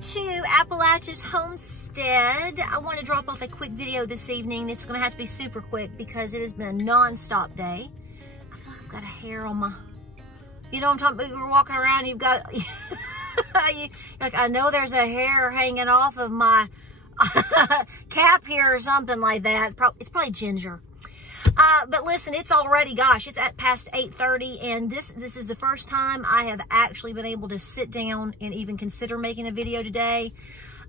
to Appalachia's Homestead. I want to drop off a quick video this evening. It's going to have to be super quick because it has been a non-stop day. I feel like I've got a hair on my, you know what I'm talking about? You're walking around, you've got, like, I know there's a hair hanging off of my cap here or something like that. It's probably ginger. But listen, it's already, gosh, it's at past 8:30, and this is the first time I have actually been able to sit down and even consider making a video today.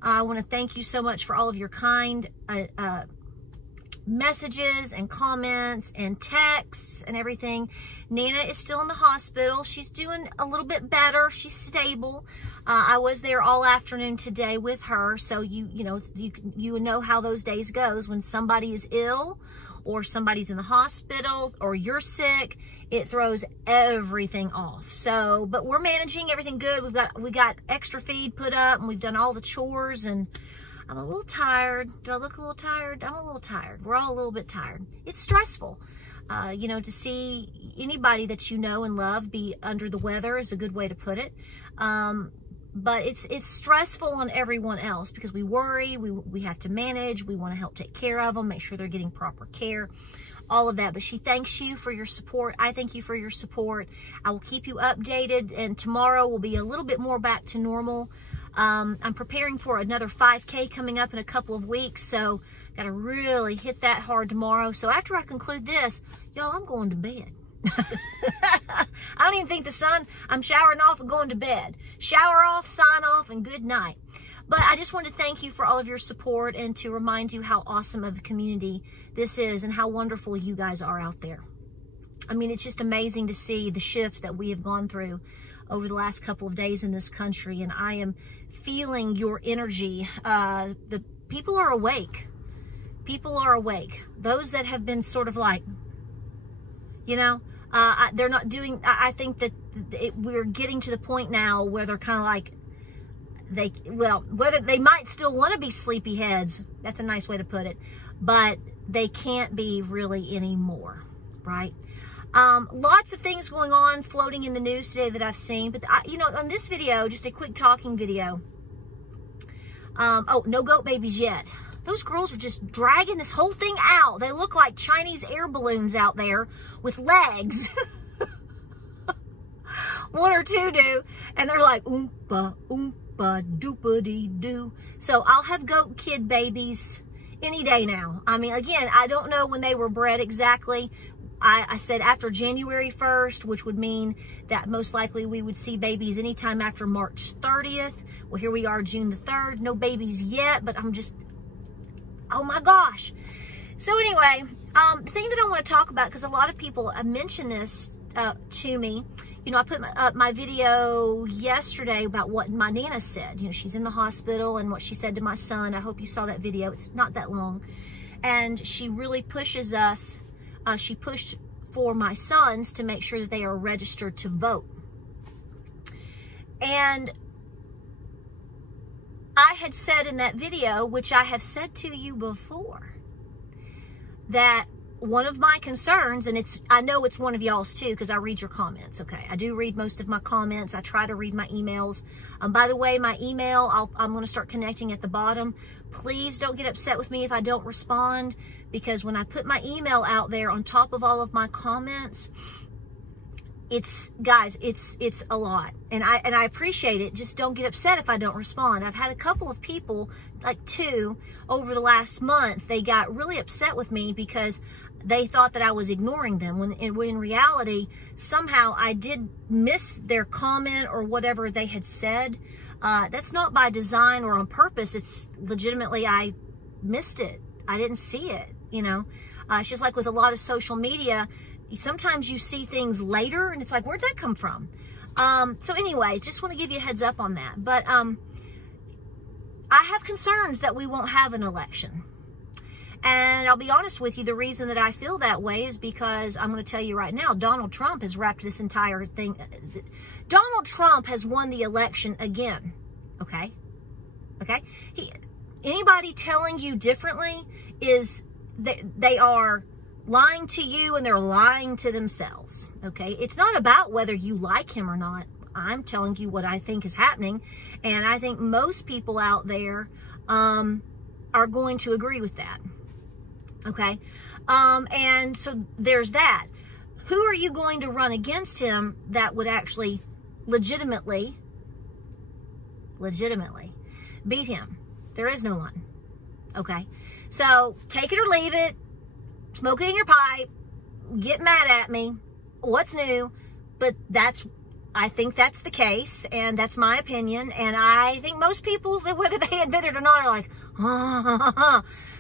I want to thank you so much for all of your kind messages and comments and texts and everything. Nana is still in the hospital. She's doing a little bit better. She's stable. I was there all afternoon today with her, so you know how those days goes when somebody is ill or somebody's in the hospital or you're sick. It throws everything off. So, but we're managing everything good. We got extra feed put up, and we've done all the chores, and I'm a little tired. Do I look a little tired? I'm a little tired. We're all a little bit tired. It's stressful. To see anybody that you know and love be under the weather is a good way to put it. But it's stressful on everyone else because we worry, we have to manage, we want to help take care of them, make sure they're getting proper care, all of that. But she thanks you for your support. I thank you for your support. I will keep you updated, and tomorrow will be a little bit more back to normal. I'm preparing for another 5K coming up in a couple of weeks, so got to really hit that hard tomorrow. So after I conclude this, y'all, I'm going to bed. I don't even think the sun, I'm showering off and going to bed. Shower off, sign off, and good night. But I just want to thank you for all of your support and to remind you how awesome of a community this is and how wonderful you guys are out there. I mean, it's just amazing to see the shift that we have gone through over the last couple of days in this country, and I am feeling your energy. The people are awake. People are awake. Those that have been sort of like, they're not doing, I think that we're getting to the point now where they're kind of like, whether they might still want to be sleepyheads, that's a nice way to put it, but they can't be really anymore, right? Lots of things going on floating in the news today that I've seen, but on this video, just a quick talking video. No goat babies yet. Those girls are just dragging this whole thing out. They look like Chinese air balloons out there with legs. One or two do. And they're like, oompa, oompa, doopa-dee-doo. So I'll have goat kid babies any day now. I mean, again, I don't know when they were bred exactly. I said after January 1st, which would mean that most likely we would see babies anytime after March 30th. Well, here we are, June the 3rd. No babies yet, but I'm just... oh my gosh. So anyway, the thing that I want to talk about, because a lot of people have mentioned this to me, I put up my video yesterday about what my Nana said. She's in the hospital and what she said to my son. I hope you saw that video. It's not that long. And she really pushes us. She pushed for my sons to make sure that they are registered to vote. And I had said in that video, which I have said to you before, that one of my concerns, and I know it's one of y'all's too, because I read your comments, okay? I do read most of my comments. I try to read my emails. By the way, my email, I'm going to start connecting at the bottom. Please don't get upset with me if I don't respond, because when I put my email out there on top of all of my comments, it's a lot, and I appreciate it. Just don't get upset if I don't respond. I've had a couple of people, like two, over the last month. They got really upset with me because they thought that I was ignoring them, when in reality, somehow I did miss their comment or whatever they had said. That's not by design or on purpose. It's legitimately, I missed it. I didn't see it, It's just like with a lot of social media. Sometimes you see things later and it's like, where'd that come from? So anyway, just want to give you a heads up on that. But I have concerns that we won't have an election. And I'll be honest with you, the reason that I feel that way is because I'm going to tell you right now, Donald Trump has wrapped this entire thing. Donald Trump has won the election again. Okay? Okay? Anybody telling you differently is they are lying to you, and they're lying to themselves, okay? It's not about whether you like him or not. I'm telling you what I think is happening. And I think most people out there are going to agree with that. Okay? And so there's that. Who are you going to run against him that would actually legitimately beat him? There is no one. Okay? So take it or leave it. Smoke it in your pipe. Get mad at me. What's new? But I think that's the case, and that's my opinion. And I think most people, whether they admit it or not, are like,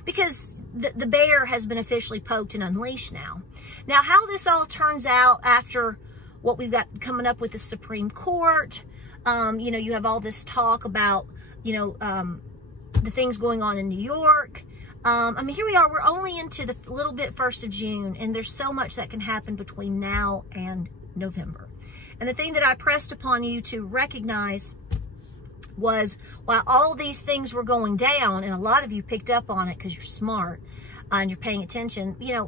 because the bear has been officially poked and unleashed now. Now, how this all turns out after what we've got coming up with the Supreme Court, you know, you have all this talk about, you know, the things going on in New York. I mean, here we are. We're only into the little bit 1st of June, and there's so much that can happen between now and November. And the thing that I pressed upon you to recognize was, while all these things were going down, and a lot of you picked up on it because you're smart and you're paying attention, you know,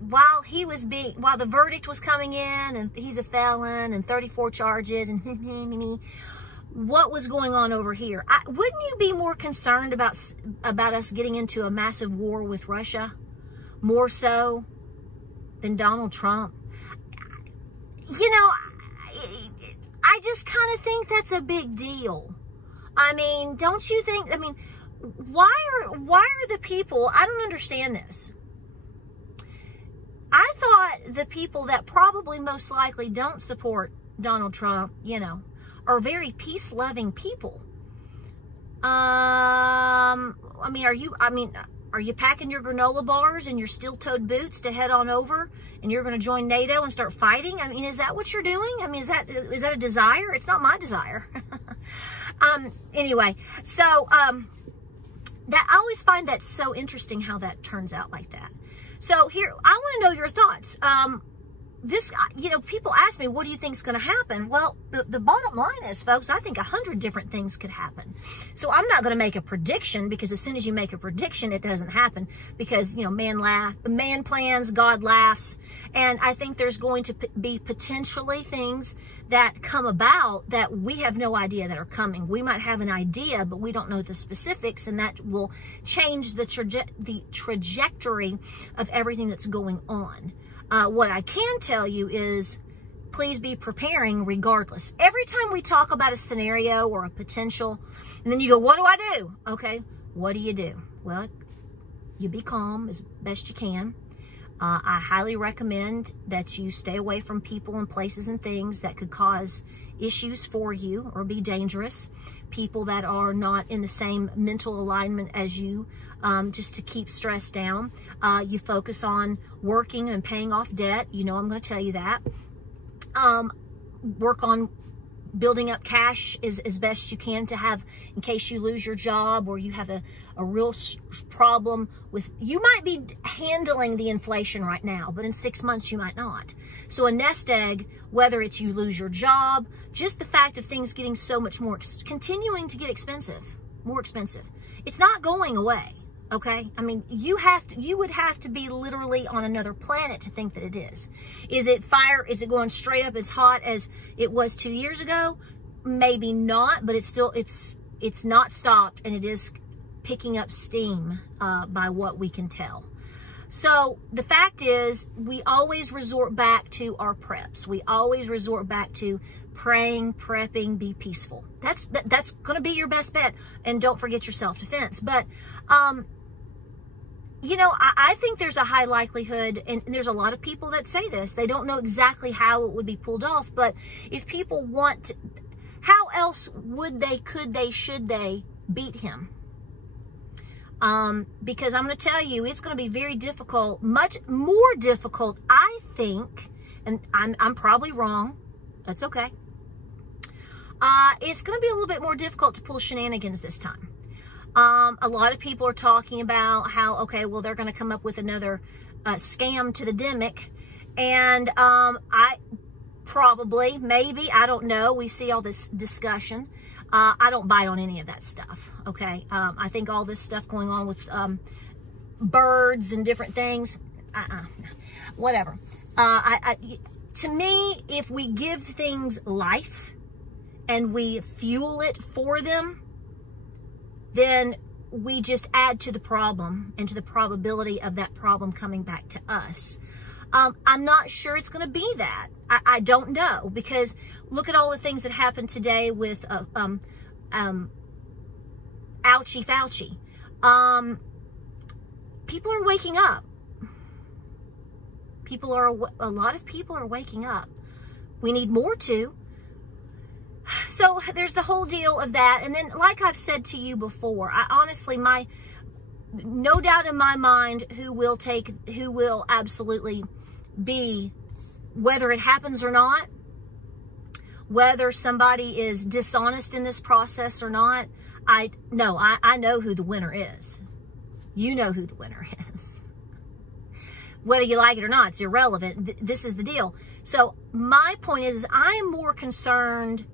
while the verdict was coming in, and he's a felon and 34 charges and what was going on over here? Wouldn't you be more concerned about us getting into a massive war with Russia, more so than Donald Trump? You know, I just kind of think that's a big deal. I mean, don't you think? I mean, why are the people? I don't understand this. I thought the people that probably most likely don't support Donald Trump, you know, are very peace-loving people. I mean, are you packing your granola bars and your steel-toed boots to head on over, and you're going to join NATO and start fighting? I mean, is that what you're doing? I mean, is that a desire? It's not my desire. Anyway, so that I always find that so interesting how that turns out like that. So here, I want to know your thoughts. This, you know, people ask me, what do you think is going to happen? Well, the bottom line is, folks, I think 100 different things could happen. So I'm not going to make a prediction, because as soon as you make a prediction, it doesn't happen, because, you know, man plans, God laughs. And I think there's going to be potentially things that come about that we have no idea that are coming. We might have an idea, but we don't know the specifics, and that will change the trajectory of everything that's going on. What I can tell you is, please be preparing regardless. Every time we talk about a scenario or a potential, and then you go, what do I do? Okay, what do you do? Well, you be calm as best you can. I highly recommend that you stay away from people and places and things that could cause issues for you or be dangerous. People that are not in the same mental alignment as you, just to keep stress down. You focus on working and paying off debt. You know I'm going to tell you that. Work on building up cash as best you can to have, in case you lose your job or you have a real problem with, you might be handling the inflation right now, but in 6 months you might not. So a nest egg, whether it's you lose your job, just the fact of things getting so much more, continuing to get expensive, more expensive. It's not going away. Okay? I mean, you would have to be literally on another planet to think that it is. Is it fire? Is it going straight up as hot as it was 2 years ago? Maybe not, but it's not stopped, and it is picking up steam by what we can tell. So the fact is, we always resort back to our preps. We always resort back to praying, prepping, be peaceful. That's going to be your best bet. And don't forget your self-defense. But, you know, I think there's a high likelihood, and there's a lot of people that say this, they don't know exactly how it would be pulled off, but if people want to, how else would they, could they, should they beat him? Because I'm going to tell you, it's going to be very difficult, much more difficult, I think, and I'm probably wrong. That's okay. It's going to be a little bit more difficult to pull shenanigans this time. A lot of people are talking about how, okay, well, they're going to come up with another scam to the demic. And I probably, maybe, I don't know. We see all this discussion. I don't buy on any of that stuff, okay? I think all this stuff going on with birds and different things, whatever. To me, if we give things life, and we fuel it for them, then we just add to the problem and to the probability of that problem coming back to us. I'm not sure it's going to be that. I don't know, because look at all the things that happened today with ouchie Fauci. People are waking up. A lot of people are waking up. We need more to. So there's the whole deal of that. And then, like I've said to you before, I honestly, no doubt in my mind who will absolutely be, whether it happens or not, whether somebody is dishonest in this process or not. I know who the winner is. You know who the winner is. Whether you like it or not, it's irrelevant. This is the deal. So my point is I am more concerned,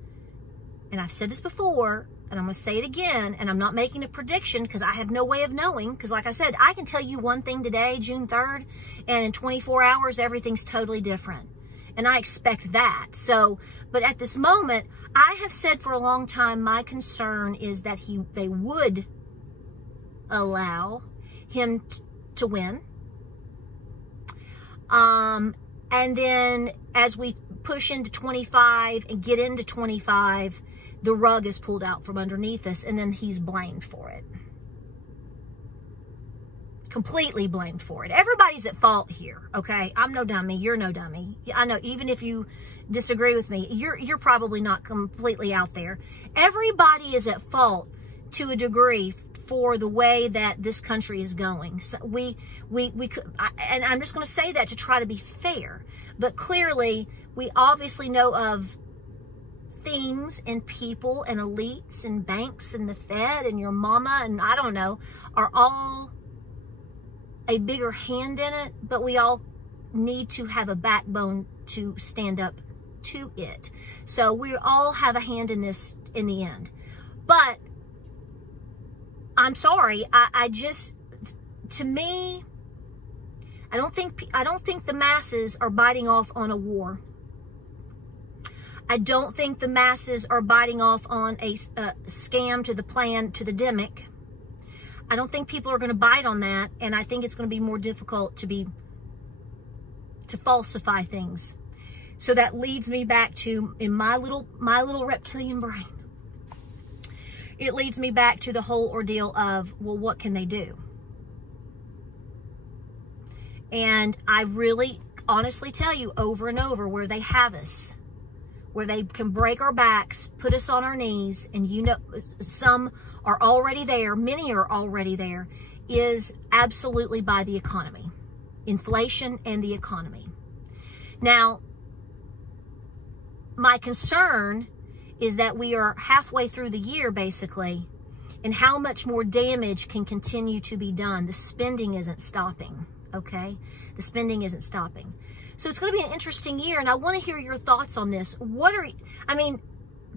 and I've said this before, and I'm going to say it again, and I'm not making a prediction because I have no way of knowing, because like I said, I can tell you one thing today, June 3rd, and in 24 hours, everything's totally different. And I expect that. So, but at this moment, I have said for a long time, my concern is that they would allow him to win. And then as we push into 25 and get into 25, the rug is pulled out from underneath us, and then he's blamed for it. Completely blamed for it. Everybody's at fault here, okay? I'm no dummy. You're no dummy. I know, even if you disagree with me, you're probably not completely out there. Everybody is at fault to a degree for the way that this country is going. So we could, and I'm just going to say that to try to be fair, but clearly we obviously know of things and people and elites and banks and the Fed and your mama and I don't know are all a bigger hand in it, but we all need to have a backbone to stand up to it. So we all have a hand in this in the end. But I'm sorry, I just, to me, I don't think the masses are biting off on a war. I don't think the masses are biting off on a scam to the plan to the demic. I don't think people are going to bite on that, and I think it's going to be more difficult to falsify things. So that leads me back to, in my little reptilian brain, it leads me back to the whole ordeal of, well, what can they do? And I really honestly tell you over and over, where they have us, where they can break our backs, put us on our knees, and you know, some are already there, many are already there, is absolutely by the economy. Inflation and the economy. Now, my concern is that we are halfway through the year, basically, and how much more damage can continue to be done. The spending isn't stopping, okay? The spending isn't stopping. So it's going to be an interesting year, and I want to hear your thoughts on this.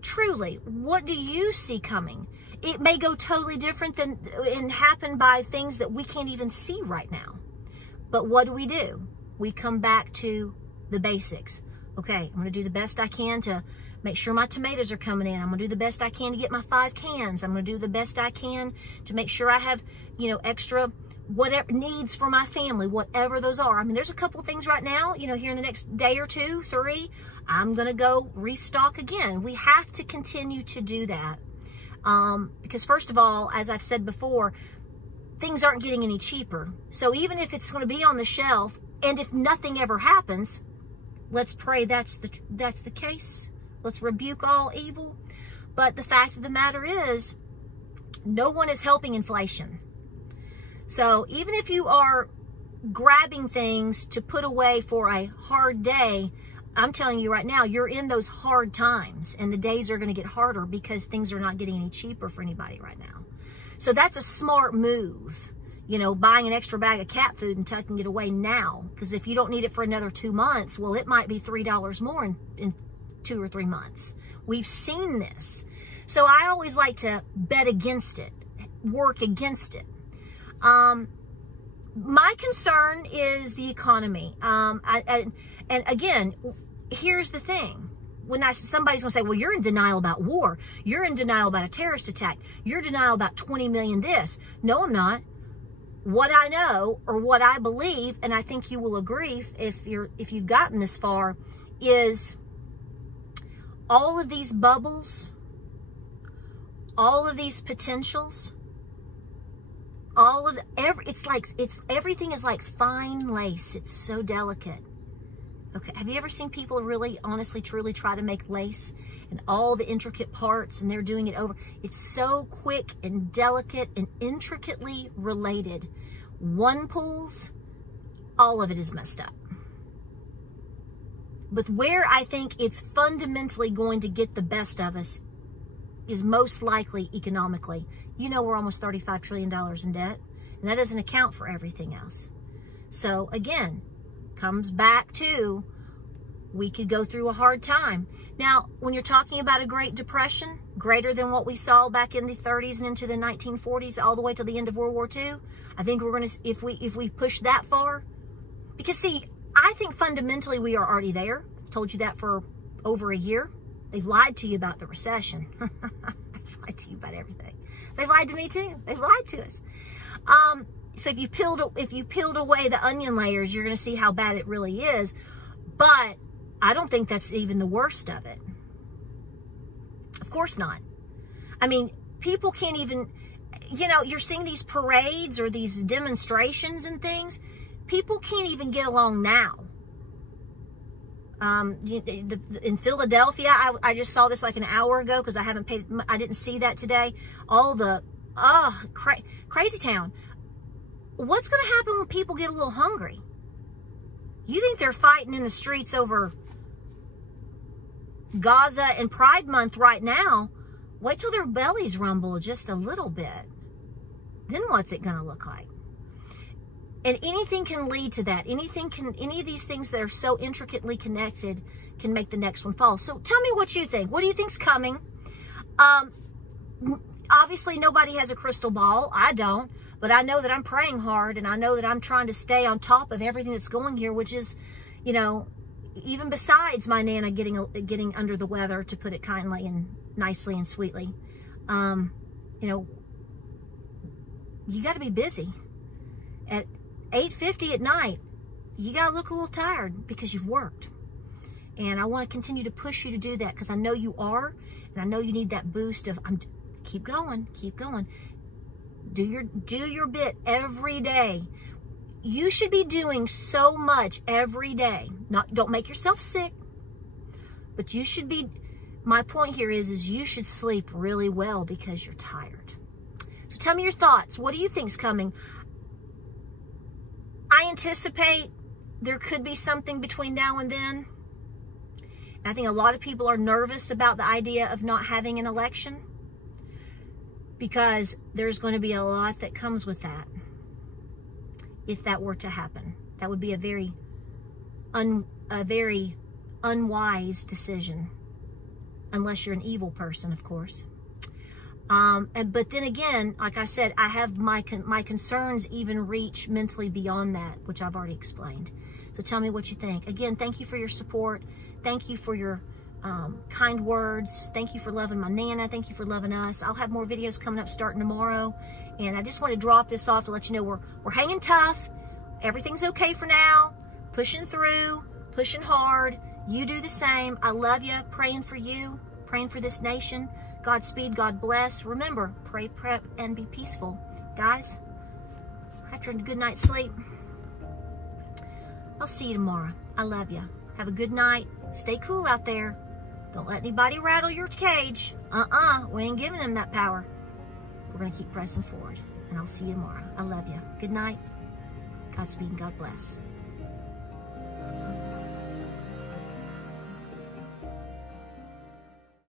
Truly, what do you see coming? It may go totally different and happen by things that we can't even see right now. But what do? We come back to the basics. Okay, I'm going to do the best I can to make sure my tomatoes are coming in. I'm going to do the best I can to get my 5 cans. I'm going to do the best I can to make sure I have, extra whatever needs for my family, whatever those are. I mean, there's a couple of things right now, here in the next day or 2, 3, I'm going to go restock again. We have to continue to do that. Because first of all, as I've said before, things aren't getting any cheaper. So even if it's going to be on the shelf, and if nothing ever happens, let's pray that's the case. Let's rebuke all evil. But the fact of the matter is, no one is helping inflation. So even if you are grabbing things to put away for a hard day, I'm telling you right now, you're in those hard times, and the days are going to get harder because things are not getting any cheaper for anybody right now. So that's a smart move, buying an extra bag of cat food and tucking it away now. Because if you don't need it for another 2 months, well, it might be $3 more in 2 or 3 months. We've seen this. So I always like to bet against it, work against it. My concern is the economy. And again, here's the thing. somebody's going to say, well, you're in denial about war. You're in denial about a terrorist attack. You're in denial about 20 million this. No, I'm not. What I know or what I believe, and I think you will agree if you've gotten this far, is all of these bubbles, all of these potentials, everything is like fine lace. It's so delicate. Okay, have you ever seen people really, honestly, truly try to make lace and all the intricate parts, and they're doing it over? It's so quick and delicate and intricately related. One pulls, all of it is messed up. But where I think it's fundamentally going to get the best of us is most likely economically. You know, we're almost $35 trillion in debt, and that doesn't account for everything else. So again, comes back to, we could go through a hard time. Now, when you're talking about a Great Depression, greater than what we saw back in the 30s and into the 1940s, all the way to the end of World War II, I think we're going to, if we push that far, because see, I think fundamentally we are already there. I've told you that for over a year. They've lied to you about the recession. They've lied to you about everything. They've lied to me too. They've lied to us. So if you peeled away the onion layers, you're going to see how bad it really is. But I don't think that's even the worst of it. Of course not. I mean, people can't even, you know, you're seeing these parades or these demonstrations and things. People can't even get along now. In Philadelphia, I just saw this like an hour ago because I didn't see that today. All the, crazy town. What's going to happen when people get a little hungry? You think they're fighting in the streets over Gaza and Pride Month right now? Wait till their bellies rumble just a little bit. Then what's it going to look like? And anything can lead to that. Any of these things that are so intricately connected can make the next one fall. So tell me what you think. What do you think's coming? Obviously, nobody has a crystal ball. I don't. But I know that I'm praying hard, and I know that I'm trying to stay on top of everything that's going here, which is, you know, even besides my Nana getting under the weather, to put it kindly and nicely and sweetly. You know, you got to be busy. At 8:50 at night, you got to look a little tired because you've worked. And I want to continue to push you to do that because I know you are, and I know you need that boost of, keep going, keep going. Do your bit every day. You should be doing so much every day. Don't make yourself sick, but you should be, my point here is you should sleep really well because you're tired. So tell me your thoughts. What do you think's coming? I anticipate there could be something between now and then. And I think a lot of people are nervous about the idea of not having an election because there's going to be a lot that comes with that. If that were to happen, that would be a very unwise decision, unless you're an evil person, of course. But then again, like I said, I have my concerns even reach mentally beyond that, which I've already explained. So tell me what you think. Again, thank you for your support. Thank you for your kind words. Thank you for loving my Nana. Thank you for loving us. I'll have more videos coming up starting tomorrow. And I just want to drop this off to let you know we're hanging tough. Everything's okay for now. Pushing through, pushing hard. You do the same. I love you. Praying for you. Praying for this nation. Godspeed, God bless. Remember, pray, prep, and be peaceful. Guys, after a good night's sleep, I'll see you tomorrow. I love you. Have a good night. Stay cool out there. Don't let anybody rattle your cage. We ain't giving them that power. We're going to keep pressing forward. And I'll see you tomorrow. I love you. Good night. Godspeed and God bless.